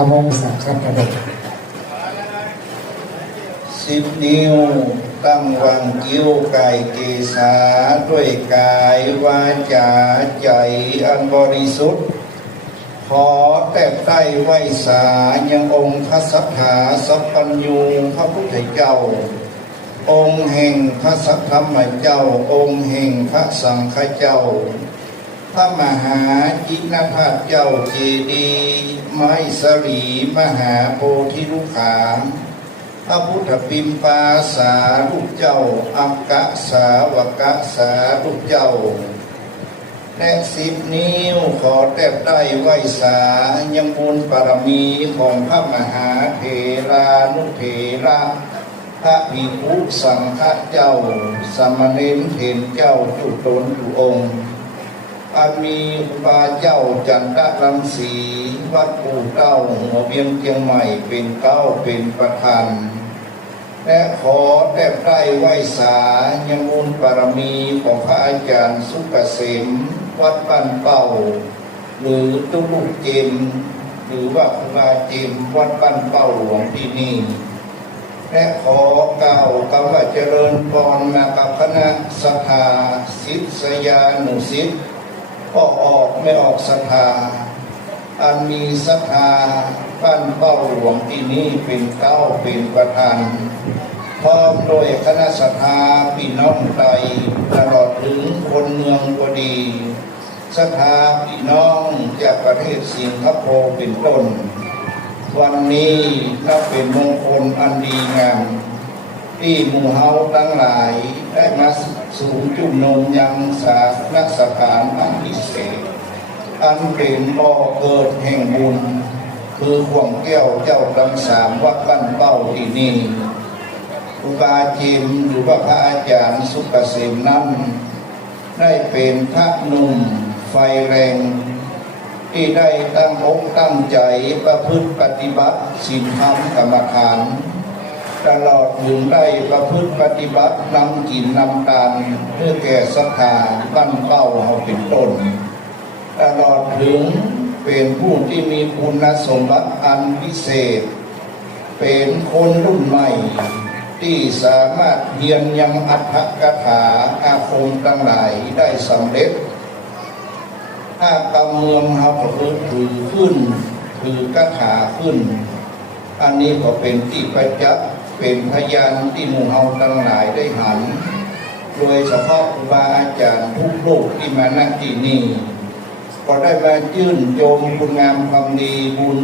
รมองศาครับกระดสิบนิ้วตั้งวางกิ้วกายเกษาด้วยกายวาจาใจอันบริสุทธิ์ ขอแต่ใต้ไหวสายังองค์พระสัทธาสัพพัญญูพระพุทธเจ้า องค์แห่งพระสัทธรรมเจ้า องค์แห่งพระสังฆเจ้า พระมหาจินพาสเจ้าเจดียไม้สรีมหาโพธิลุขามพระพุทธปิมปาสาลูกเจ้า อักกะสาวกะสาลูกเจ้า และสิบนิ้วขอแทบได้ไหวสายังบุญปรมีของพระมหาเถรานุเถระพระภิกขุสังฆเจ้า สมณเณรเถนเจ้าจุตนจุองค์ มีครูบาเจ้าจันทรังสีวัดปู่เก้าหัวเวียงเชียงใหม่เป็นเก้าเป็นประธานและขอแต้มใต้ไหวสายังมูลปรมีของพระอาจารย์สุกเกษมวัดบ้านเป่า หรือตุ้ลูกเจมหรือว่าครูบาเจมวัดบ้านเป่าหลวงที่นี่และขอกล่าวคำว่าเจริญพรมากับคณะสภาศิษยานุศิษย์ ก็ออกไม่ออกสภาอันมีศรัทธาบ้านเป้าหลวงที่นี่เป็นเก้าเป็นประธานพร้อมโดยคณะศรัทธาพี่น้องไทยตลอดถึงคนเมืองก็ดีศรัทธาพี่น้องจากประเทศสิงคโปร์เป็นต้น วันนี้นับเป็นมงคลอันดีงาม ที่หมู่เฮาทั้งหลายได้มาสู่จุ่มนมยังสาธารณสถานอันพิเศษอันเป็นบ่อเกิดแห่งบุญ คือห่วงแก้วเจ้าดังสามวัดบ้านเป้าที่นี่ครูบาจิมหรือว่าพระอาจารย์สุกเกษมนั้นได้เป็นพระนุ่มไฟแรง ที่ได้ตั้งอกตั้งใจประพฤติปฏิบัติศีลธรรมกรรมฐาน ตลอดถึงได้ประพฤติปฏิบัตินำกินนำทานเพื่อแก่ศรัทธาบ้านเป้าเฮาเป็นต้น ตลอดถึงเป็นผู้ที่มีคุณสมบัติอันพิเศษ เป็นคนรุ่นใหม่ ที่สามารถเรียนยังอัตถกถาอาคมทั้งหลายได้สำเร็จ ถ้ากำเมืองเฮาก็คือถือขึ้นถือกถาขึ้น อันนี้ก็เป็นที่ประจักษ์ เป็นพยานที่หมู่เฮาทั้งหลายได้หัน โดยเฉพาะครูบาอาจารย์ทุกลูกที่มานั่งที่นี่ ก็ได้มายื่นโยมคุณงามความดีบุญ